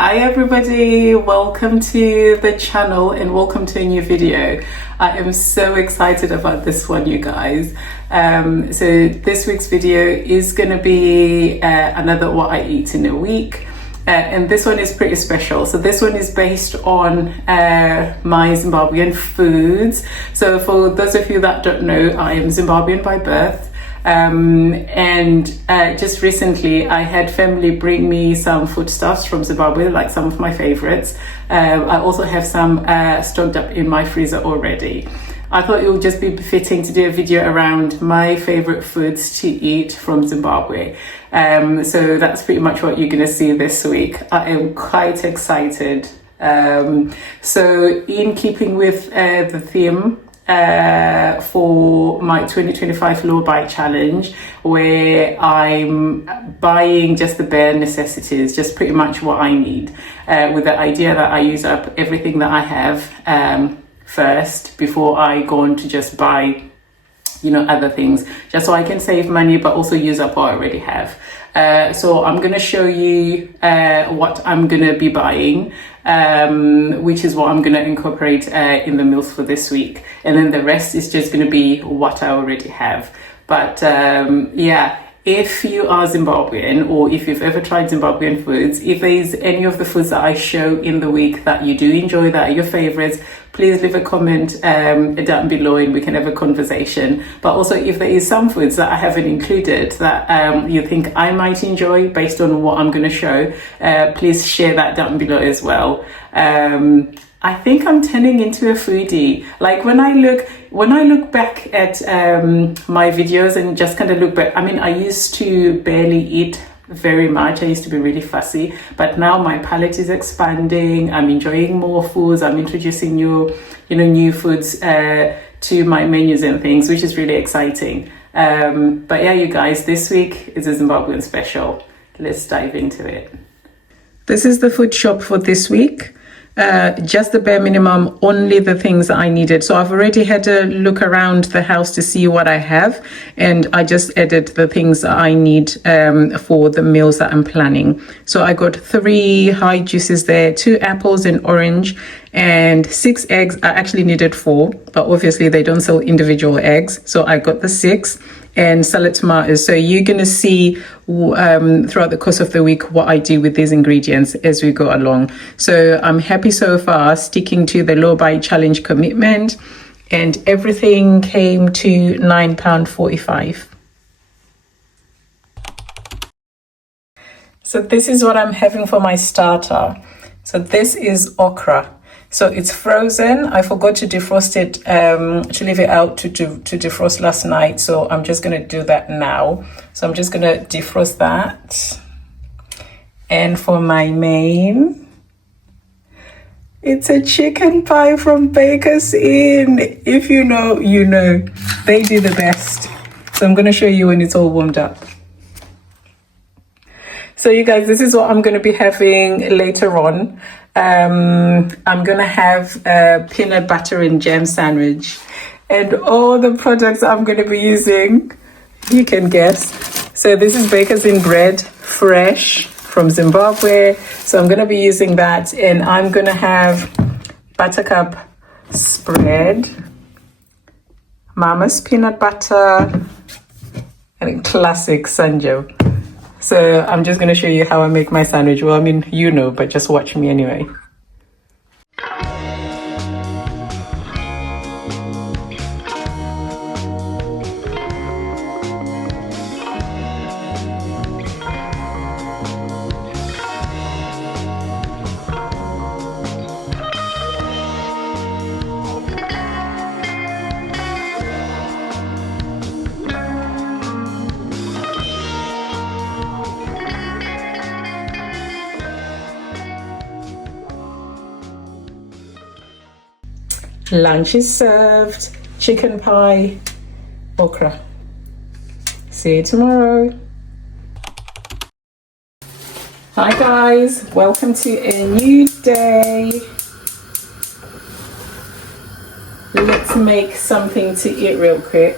Hi everybody, welcome to the channel and welcome to a new video. I am so excited about this one, you guys. So this week's video is going to be another what I eat in a week. And this one is pretty special. So this one is based on my Zimbabwean foods. So for those of you that don't know, I am Zimbabwean by birth. Just recently I had family bring me some foodstuffs from Zimbabwe, like some of my favorites. I also have some stocked up in my freezer already. I thought it would just be befitting to do a video around my favorite foods to eat from Zimbabwe. So that's pretty much what you're going to see this week. I am quite excited. So in keeping with the theme for my 2025 Low Buy Challenge, where I'm buying just the bare necessities, just pretty much what I need, with the idea that I use up everything that I have first before I go on to just buy other things, just so I can save money but also use up what I already have. So I'm going to show you what I'm going to be buying, which is what I'm going to incorporate in the meals for this week, and then the rest is just going to be what I already have. But yeah, if you are Zimbabwean, or if you've ever tried Zimbabwean foods, if there's any of the foods that I show in the week that you do enjoy, that are your favorites, please leave a comment down below and we can have a conversation. But also, if there is some foods that I haven't included that you think I might enjoy based on what I'm going to show, please share that down below as well. I think I'm turning into a foodie. Like when I look back at my videos and just kind of look back, I mean, I used to barely eat very much. I used to be really fussy, but now my palate is expanding. I'm enjoying more foods. I'm introducing new foods to my menus and things, which is really exciting. But yeah, you guys, this week is a Zimbabwean special. Let's dive into it. This is the food shop for this week. Just the bare minimum, only the things that I needed. So I've already had a look around the house to see what I have, and I just added the things that I need for the meals that I'm planning. So I got 3 high juices there, 2 apples and orange, and 6 eggs. I actually needed 4, but obviously they don't sell individual eggs, so I got the 6. And salad tomatoes. So you're going to see throughout the course of the week what I do with these ingredients as we go along. So I'm happy so far, sticking to the Low Buy Challenge commitment, and everything came to £9.45. So this is what I'm having for my starter. So this is okra. So it's frozen. I forgot to defrost it, to leave it out to defrost last night. So I'm just going to do that now. So I'm just going to defrost that. And for my main, it's a chicken pie from Baker's Inn. If you know, you know. They do the best. So I'm going to show you when it's all warmed up. So you guys, this is what I'm going to be having later on. I'm going to have a peanut butter and jam sandwich. And all the products I'm going to be using, you can guess. So this is Baker's Inn bread, fresh from Zimbabwe. So I'm going to be using that. And I'm going to have buttercup spread, Mama's peanut butter, and classic Sanjo. So I'm just going to show you how I make my sandwich. Well, I mean, you know, but just watch me anyway. Lunch is served, chicken pie, okra. See you tomorrow. Hi guys, welcome to a new day. Let's make something to eat real quick.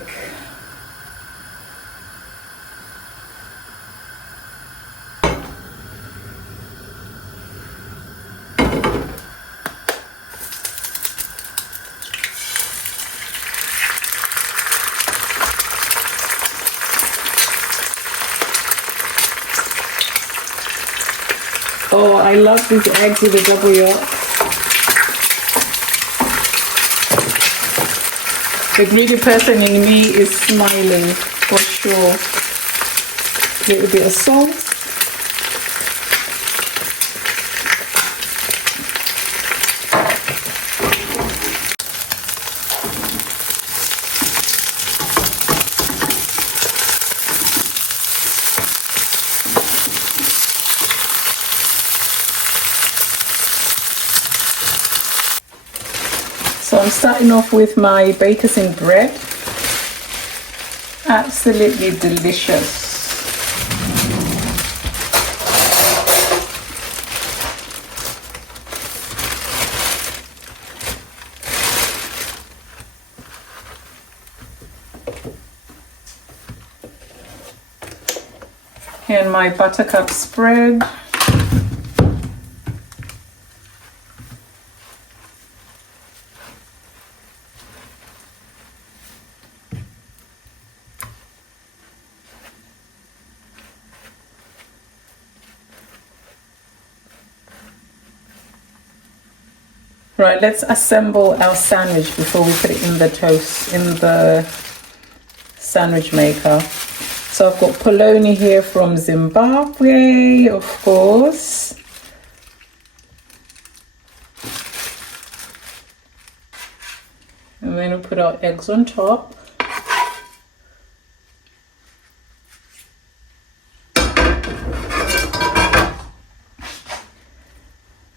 Oh, I love these eggs with a double yolk. The greedy person in me is smiling for sure. A little bit of salt. So I'm starting off with my bacon bread. Absolutely delicious. And my buttercup spread. Right, let's assemble our sandwich before we put it in the toast, in the sandwich maker. So I've got polony here from Zimbabwe, of course. And then we'll put our eggs on top.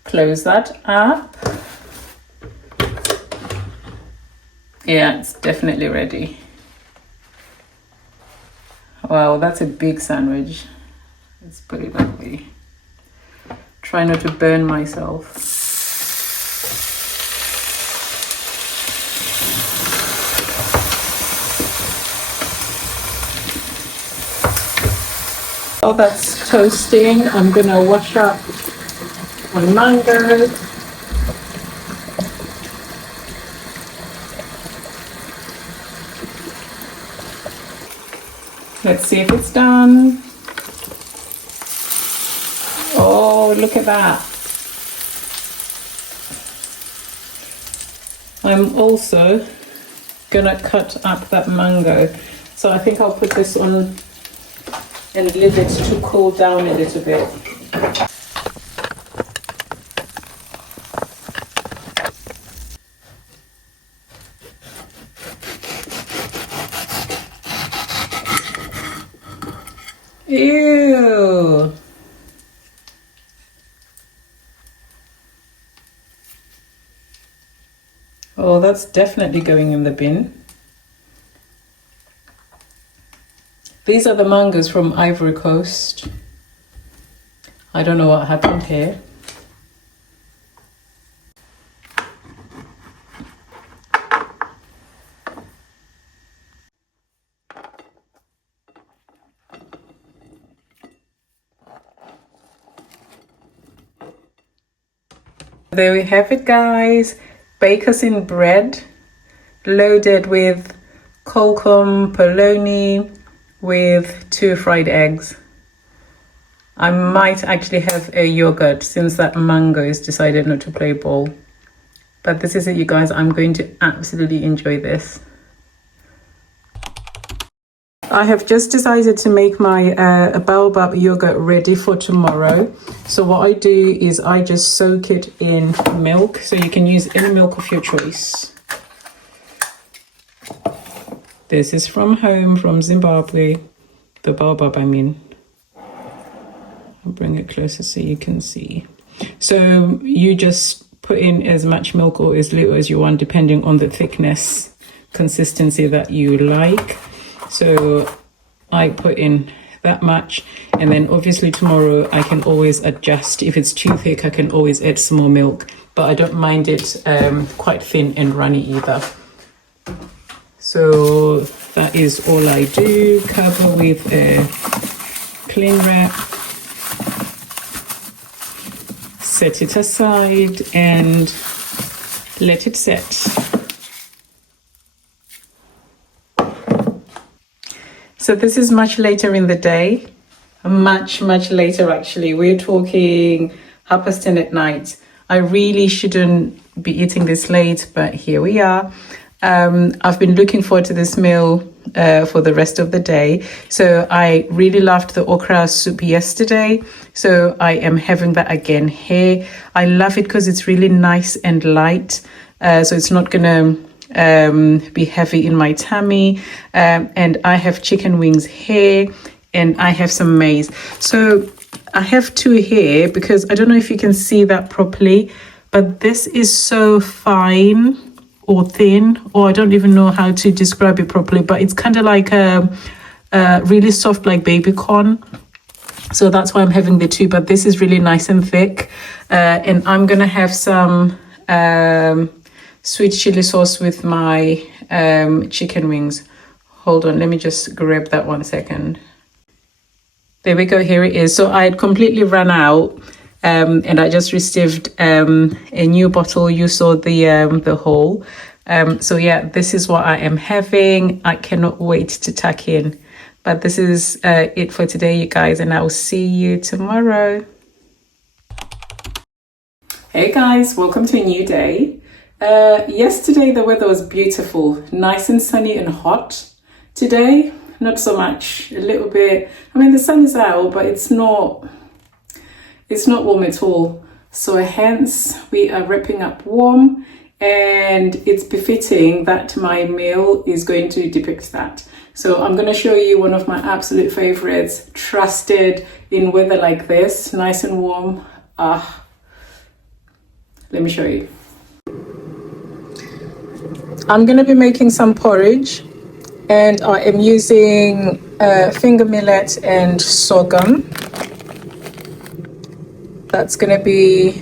Close that up. Yeah, it's definitely ready. Wow, that's a big sandwich. Let's put it that way. Try not to burn myself. Oh, that's toasting. I'm gonna wash up my mango. Let's see if it's done. Oh, look at that. I'm also gonna cut up that mango. So I think I'll put this on and leave it to cool down a little bit. Ew. Oh, that's definitely going in the bin. These are the mangoes from Ivory Coast. I don't know what happened here. There we have it, guys. Bacon bread loaded with colcom polony with 2 fried eggs. I might actually have a yogurt since that mango has decided not to play ball. But this is it, you guys. I'm going to absolutely enjoy this. I have just decided to make my baobab yogurt ready for tomorrow. So what I do is I just soak it in milk. So you can use any milk of your choice. This is from home, from Zimbabwe. The baobab, I mean. I'll bring it closer so you can see. So you just put in as much milk or as little as you want, depending on the thickness, consistency that you like. So I put in that much, and then obviously tomorrow I can always adjust. If it's too thick, I can always add some more milk, but I don't mind it quite thin and runny either. So that is all I do. Cover with a cling wrap, set it aside and let it set. So this is much later in the day. much later. Actually, we're talking 10:30 at night. I really shouldn't be eating this late, but here we are. I've been looking forward to this meal for the rest of the day. So I really loved the okra soup yesterday, so I am having that again here. I love it because it's really nice and light, so it's not gonna be heavy in my tummy. And I have chicken wings here, and I have some maize. So I have two here because I don't know if you can see that properly, but this is so fine or thin, or I don't even know how to describe it properly, but it's kind of like a really soft, like baby corn. So that's why I'm having the two, but this is really nice and thick. And I'm gonna have some sweet chili sauce with my chicken wings. Hold on, let me just grab that 1 second. There we go, here it is. So I had completely run out, and I just received a new bottle. You saw the haul. So yeah, this is what I am having. I cannot wait to tuck in. But this is it for today, you guys, and I will see you tomorrow. Hey guys, welcome to a new day. Yesterday the weather was beautiful, nice and sunny and hot. Today, not so much, a little bit. I mean, the sun is out, but it's not warm at all. So hence we are wrapping up warm, and it's befitting that my meal is going to depict that. So I'm going to show you one of my absolute favorites, trusted in weather like this, nice and warm. Let me show you. I'm going to be making some porridge, and I am using finger millet and sorghum. That's going to be,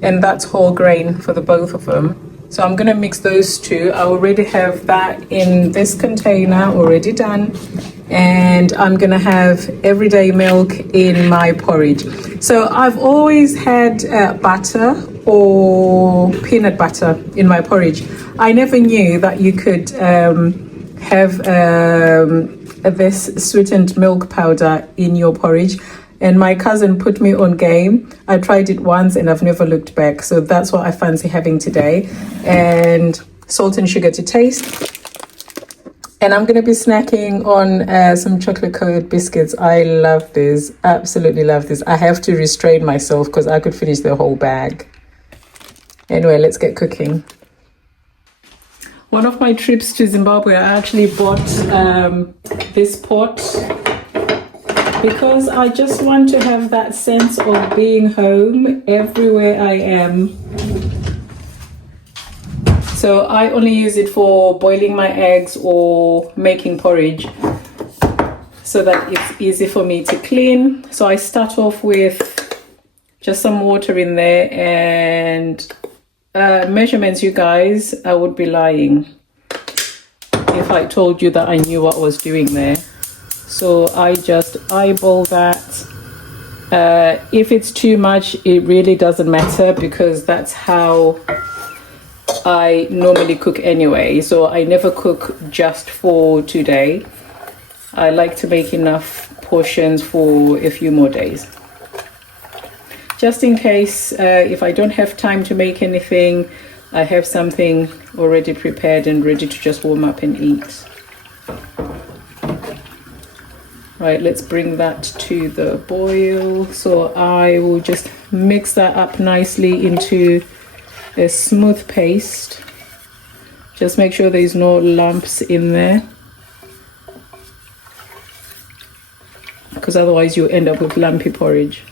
and that's whole grain for the both of them. So I'm going to mix those two. I already have that in this container already done, and I'm going to have everyday milk in my porridge. So I've always had butter or peanut butter in my porridge. I never knew that you could have this sweetened milk powder in your porridge. And my cousin put me on game. I tried it once and I've never looked back. So that's what I fancy having today. And salt and sugar to taste. And I'm going to be snacking on some chocolate coated biscuits. I love this. Absolutely love this. I have to restrain myself because I could finish the whole bag. Anyway, let's get cooking. One of my trips to Zimbabwe, I actually bought this pot because I just want to have that sense of being home everywhere I am. So I only use it for boiling my eggs or making porridge so that it's easy for me to clean. So I start off with just some water in there, and measurements, you guys, I would be lying if I told you that I knew what I was doing there. So I just eyeball that. If it's too much, it really doesn't matter because that's how I normally cook anyway. So I never cook just for today. I like to make enough portions for a few more days. Just in case, if I don't have time to make anything, I have something already prepared and ready to just warm up and eat. Right, let's bring that to the boil. So I will just mix that up nicely into a smooth paste. Just make sure there's no lumps in there, because otherwise you end up with lumpy porridge.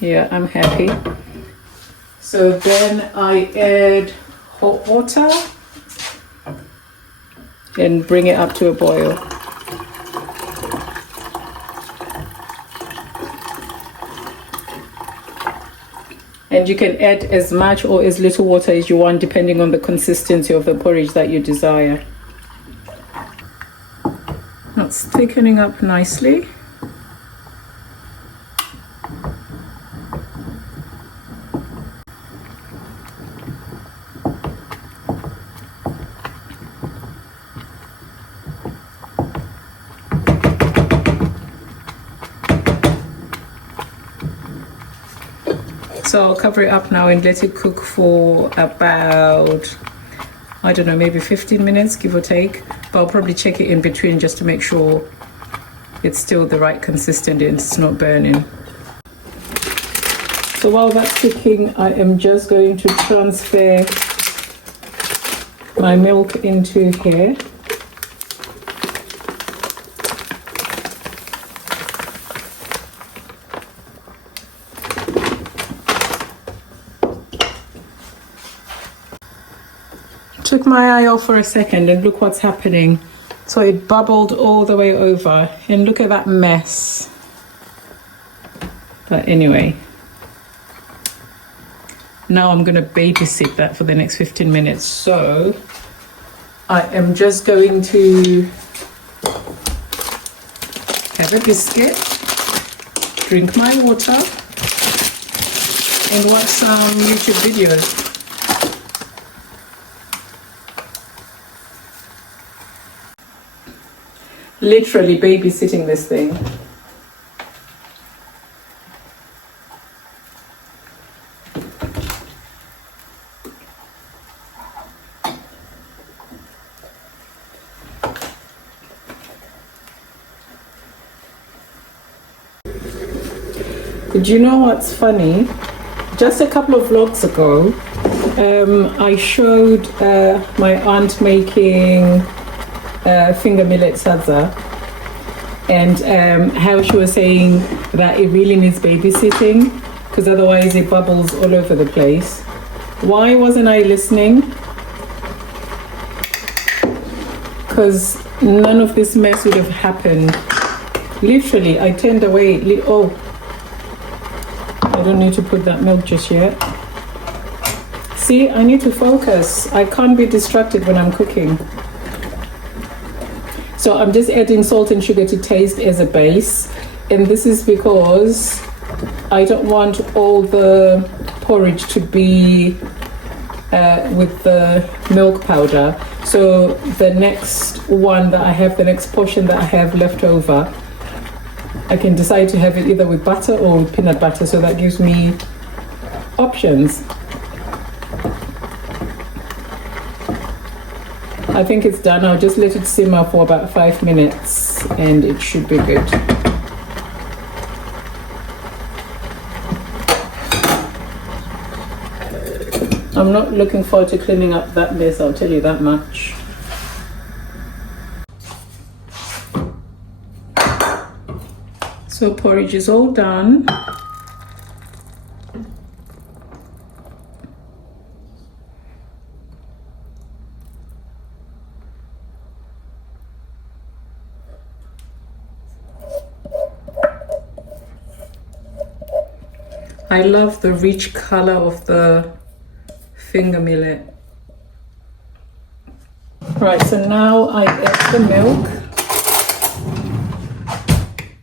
Yeah, I'm happy. So then I add hot water and bring it up to a boil. And you can add as much or as little water as you want depending on the consistency of the porridge that you desire. That's thickening up nicely. So I'll cover it up now and let it cook for about, I don't know, maybe 15 minutes, give or take. But I'll probably check it in between just to make sure it's still the right consistency and it's not burning. So while that's cooking, I am just going to transfer my milk into here. Took my eye off for a second and look what's happening. So it bubbled all the way over and look at that mess. But anyway, now I'm going to babysit that for the next 15 minutes. So I am just going to have a biscuit, drink my water, and watch some YouTube videos. Literally babysitting this thing. Do you know what's funny? Just a couple of vlogs ago, I showed my aunt making finger millet sadza, and how she was saying that it really needs babysitting because otherwise it bubbles all over the place. Why wasn't I listening? Because none of this mess would have happened. Literally, I turned away. Oh, I don't need to put that milk just yet. See, I need to focus. I can't be distracted when I'm cooking. So I'm just adding salt and sugar to taste as a base. And this is because I don't want all the porridge to be with the milk powder. So the next one that I have, the next portion that I have left over, I can decide to have it either with butter or with peanut butter. So that gives me options. I think it's done. I'll just let it simmer for about 5 minutes and it should be good. I'm not looking forward to cleaning up that mess, I'll tell you that much. So porridge is all done. I love the rich color of the finger millet. Right, so now I add the milk.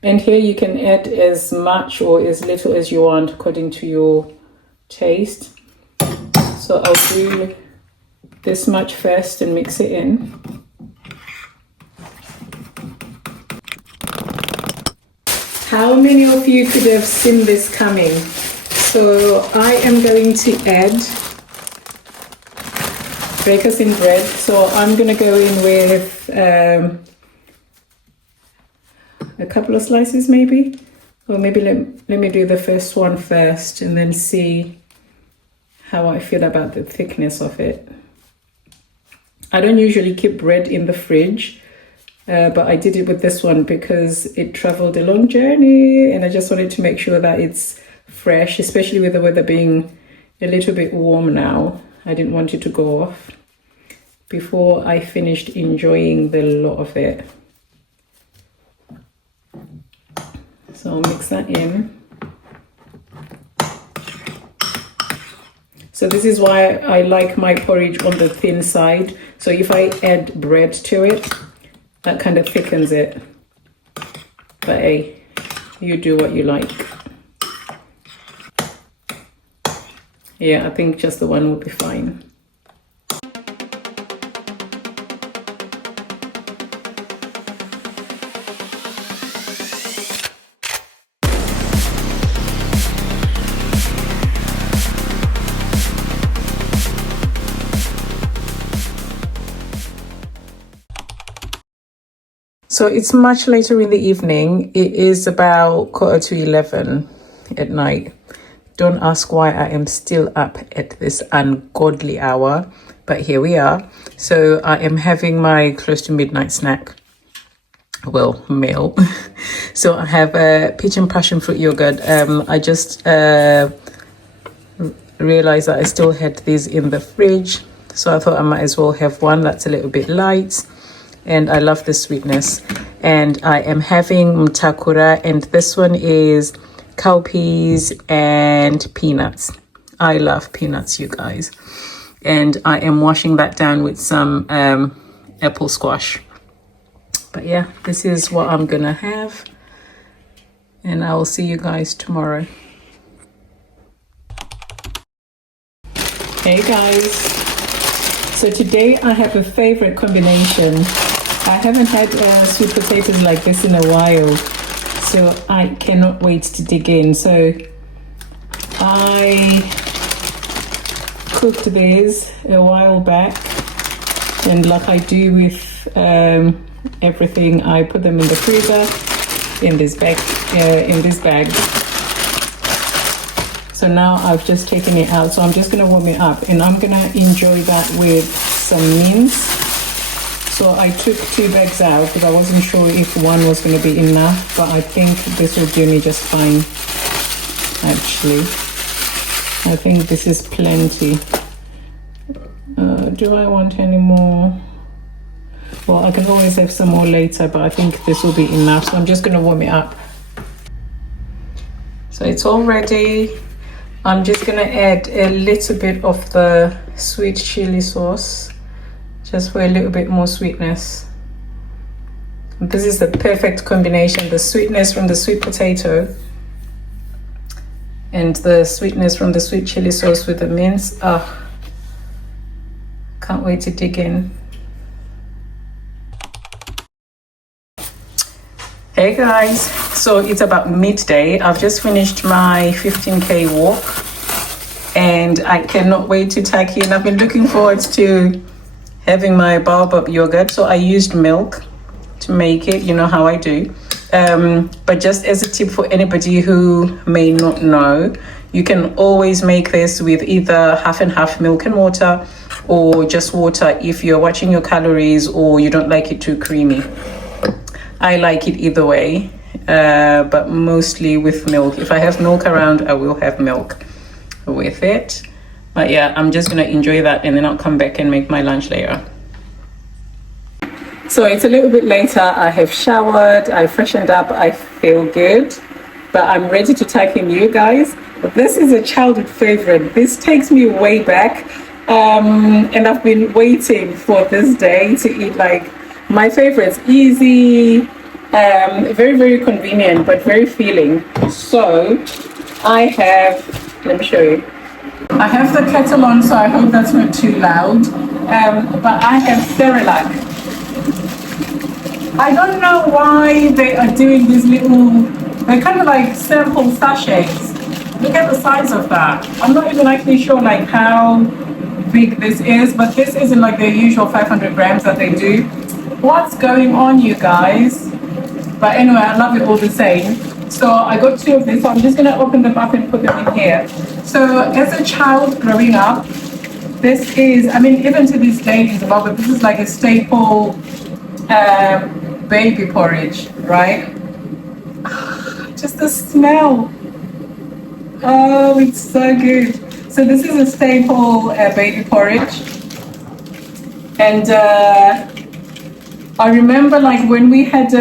And here you can add as much or as little as you want according to your taste. So I'll do this much first and mix it in. How many of you could have seen this coming? So I am going to add Breakfast bread. So I'm going to go in with a couple of slices maybe. Or maybe let me do the first one first and then see how I feel about the thickness of it. I don't usually keep bread in the fridge. But I did it with this one because it traveled a long journey and I just wanted to make sure that it's fresh, especially with the weather being a little bit warm now. I didn't want it to go off before I finished enjoying the lot of it. So I'll mix that in. So this is why I like my porridge on the thin side. So if I add bread to it, that kind of thickens it. But hey, you do what you like. Yeah, I think just the one will be fine. So it's much later in the evening. It is about 11:15 at night. Don't ask why I am still up at this ungodly hour, but here we are. So I am having my close to midnight snack. Well, meal. So I have a peach and passion fruit yogurt. I just realized that I still had these in the fridge, so I thought I might as well have one that's a little bit light, and I love the sweetness. And I am having mtakura, and this one is cowpeas and peanuts. I love peanuts, you guys. And I am washing that down with some apple squash. But yeah, this is what I'm gonna have, and I will see you guys tomorrow. Hey guys, so today I have a favorite combination. I haven't had sweet potatoes like this in a while, so I cannot wait to dig in. So I cooked these a while back, and like I do with everything, I put them in the freezer in this bag. So now I've just taken it out, so I'm just gonna warm it up, and I'm gonna enjoy that with some mince. So I took 2 bags out because I wasn't sure if one was gonna be enough, but I think this will do me just fine. Actually, I think this is plenty. Do I want any more? Well, I can always have some more later, but I think this will be enough. So I'm just gonna warm it up. So it's all ready. I'm just gonna add a little bit of the sweet chili sauce, just for a little bit more sweetness. This is the perfect combination, the sweetness from the sweet potato and the sweetness from the sweet chili sauce with the mince. Can't wait to dig in. Hey guys, so it's about midday. I've just finished my 15k walk, and I cannot wait to tuck in. I've been looking forward to having my baobab yogurt, so I used milk to make it, you know how I do. But just as a tip for anybody who may not know, you can always make this with either half and half milk and water, or just water if you're watching your calories or you don't like it too creamy. I like it either way, but mostly with milk. If I have milk around, I will have milk with it. But yeah, I'm just gonna enjoy that, and then I'll come back and make my lunch later. So it's a little bit later. I have showered, I freshened up, I feel good, but I'm ready to tuck in, you guys. This is a childhood favorite. This takes me way back, and I've been waiting for this day to eat like my favorites. Easy, very, very convenient, but very filling. So I have, let me show you. I have the kettle on, so I hope that's not too loud. But I have Cerelac. I don't know why they are doing these little, they're kind of like sample sachets. Look at the size of that. I'm not even actually sure like how big this is, but this isn't like the usual 500 grams that they do. What's going on, you guys? But anyway, I love it all the same. So I got 2 of these, so I'm just gonna open them up and put them in here. So as a child growing up, this is, I mean, even to this day in Zimbabwe, this is like a staple baby porridge, right? Just the smell. Oh, it's so good. So this is a staple baby porridge. And I remember like when we had,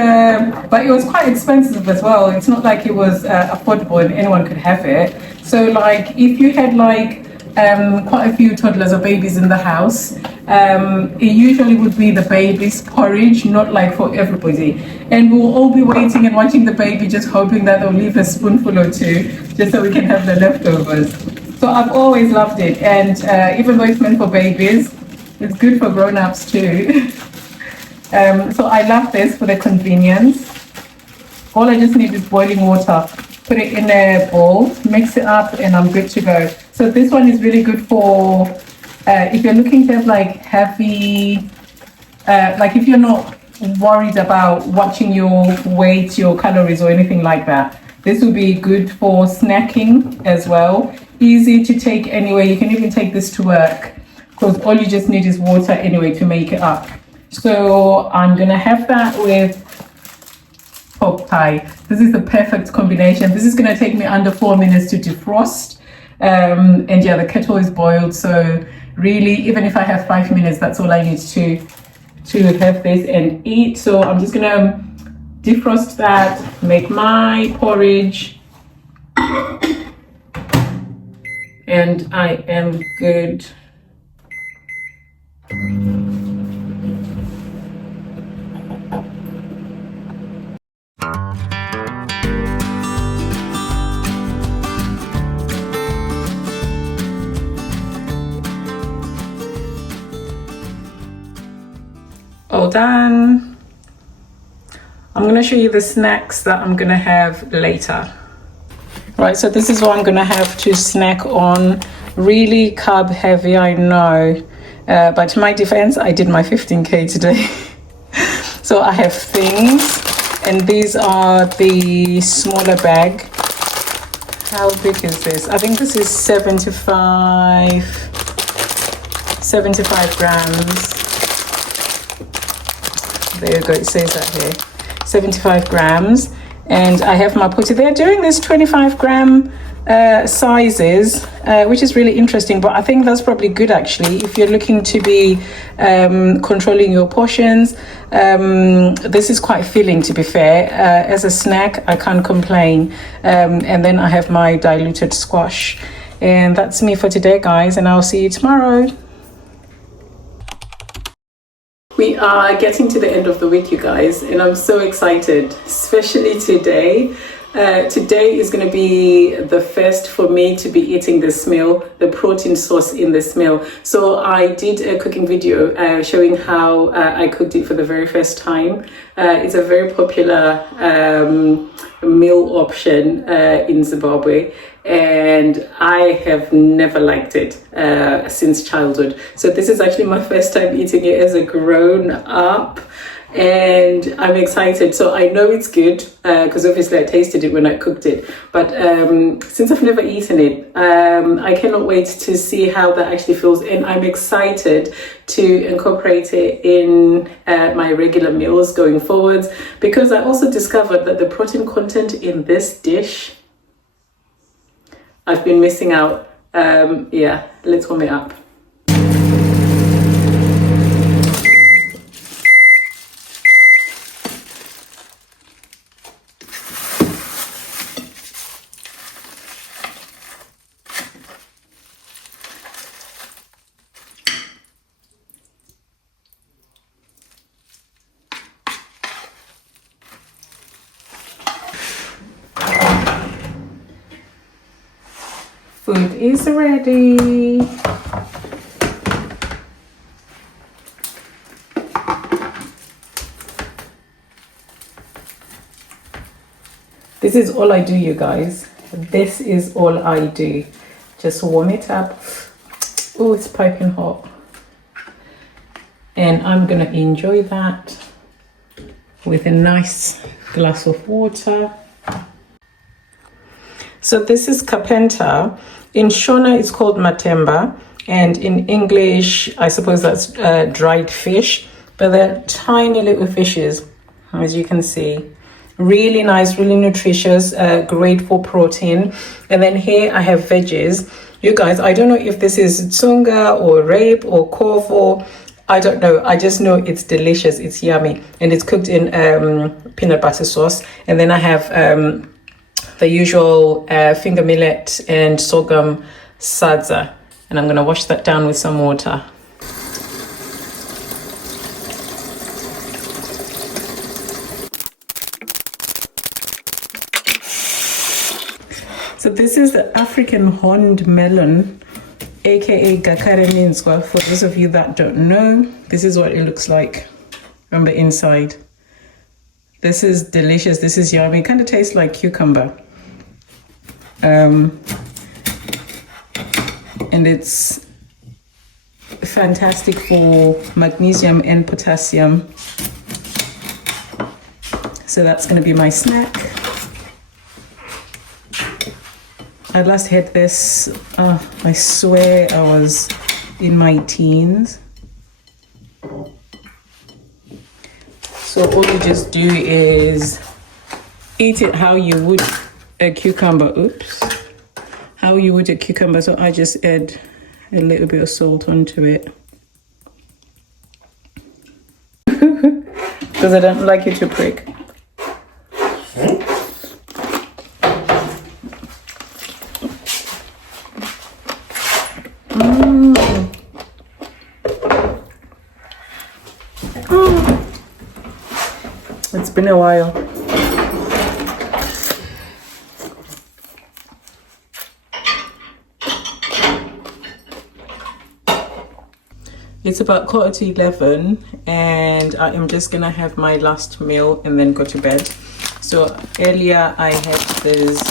but it was quite expensive as well. It's not like it was affordable and anyone could have it. So like if you had like quite a few toddlers or babies in the house, it usually would be the baby's porridge, not like for everybody. And we'll all be waiting and watching the baby, just hoping that they'll leave a spoonful or 2, just so we can have the leftovers. So I've always loved it. And even though it's meant for babies, it's good for grown-ups too. So I love this for the convenience. All I just need is boiling water. Put it in a bowl, mix it up, and I'm good to go. So this one is really good for if you're looking to have like heavy, like if you're not worried about watching your weight, your calories, or anything like that. This will be good for snacking as well. Easy to take anyway. You can even take this to work because all you just need is water anyway to make it up. So I'm gonna have that with pork pie. This is the perfect combination. This is gonna take me under 4 minutes to defrost. And yeah, the kettle is boiled. So really, even if I have 5 minutes, that's all I need to have this and eat. So I'm just gonna defrost that, make my porridge, and I am good. All done. I'm going to show you the snacks that I'm going to have later. Right, so this is what I'm going to have to snack on. Really carb heavy, I know. But to my defense, I did my 15K today. So I have things, and these are the smaller bag. How big is this? I think this is 75 grams. There you go, it says that here. 75 grams, and I have my putty. They're doing this 25 gram sizes, which is really interesting, but I think that's probably good actually if you're looking to be controlling your portions. This is quite filling, to be fair. As a snack, I can't complain. And then I have my diluted squash, and that's me for today, guys, and I'll see you tomorrow. We are getting to the end of the week, you guys, and I'm so excited, especially today. Today is going to be the first for me to be eating this meal, the protein source in this meal. So I did a cooking video showing how I cooked it for the very first time. It's a very popular meal option in Zimbabwe, and I have never liked it since childhood. So this is actually my first time eating it as a grown up, and I'm excited. So I know it's good because obviously I tasted it when I cooked it, but since I've never eaten it, I cannot wait to see how that actually feels, and I'm excited to incorporate it in my regular meals going forwards, because I also discovered that the protein content in this dish, I've been missing out. Yeah, let's warm it up. Food is ready. This is all I do, you guys. This is all I do. Just warm it up. Oh, it's piping hot. And I'm gonna enjoy that with a nice glass of water. So this is kapenta. In Shona, it's called matemba. And in English, I suppose that's dried fish. But they're tiny little fishes, as you can see. Really nice, really nutritious, great for protein. And then here I have veggies. You guys, I don't know if this is tsonga or rape or kovo. I don't know. I just know it's delicious. It's yummy. And it's cooked in peanut butter sauce. And then I have the usual finger millet and sorghum sadza, and I'm going to wash that down with some water. So this is the African horned melon, aka gakare minzwa. For those of you that don't know, this is what it looks like from the inside. This is delicious. This is yummy. It kind of tastes like cucumber. And it's fantastic for magnesium and potassium. So that's going to be my snack. I last had this, I swear I was in my teens. So all you just do is eat it how you would a cucumber. Oops. How you would a cucumber. So I just add a little bit of salt onto it. Because I don't like it to prick. It's been a while. It's about 11:15 and I am just gonna have my last meal and then go to bed. So earlier I had these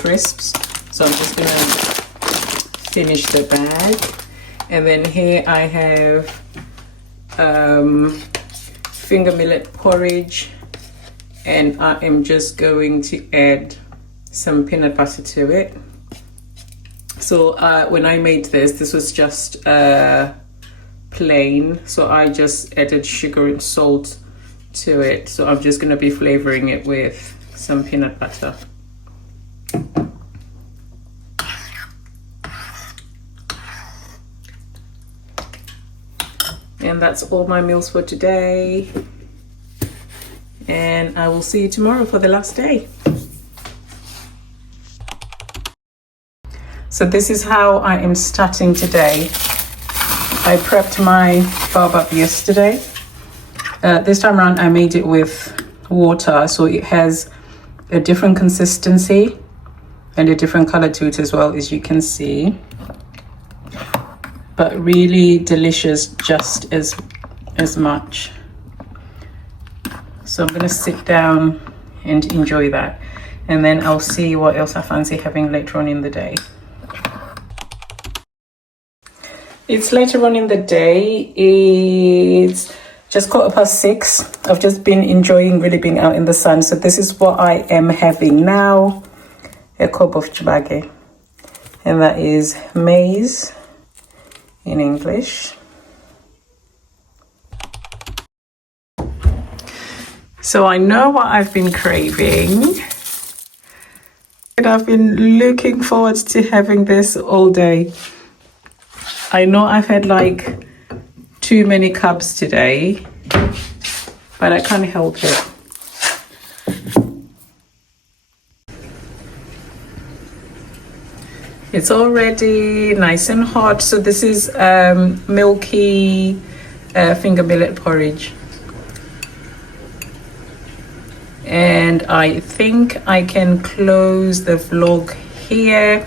crisps, so I'm just gonna finish the bag. And then here I have finger millet porridge, and I am just going to add some peanut butter to it. So when I made this was just plain, so I just added sugar and salt to it. So I'm just going to be flavoring it with some peanut butter. And that's all my meals for today. And I will see you tomorrow for the last day. So this is how I am starting today. I prepped my baobab yesterday. This time around I made it with water, so it has a different consistency and a different color to it as well, as you can see. But really delicious just as much. So I'm gonna sit down and enjoy that, and then I'll see what else I fancy having later on in the day. It's later on in the day. It's just 6:15. I've just been enjoying really being out in the sun. So this is what I am having now. A cup of chibage. And that is maize in English. So I know what I've been craving. And I've been looking forward to having this all day. I know I've had like too many carbs today, but I can't help it. It's already nice and hot. So this is milky finger millet porridge. And I think I can close the vlog here.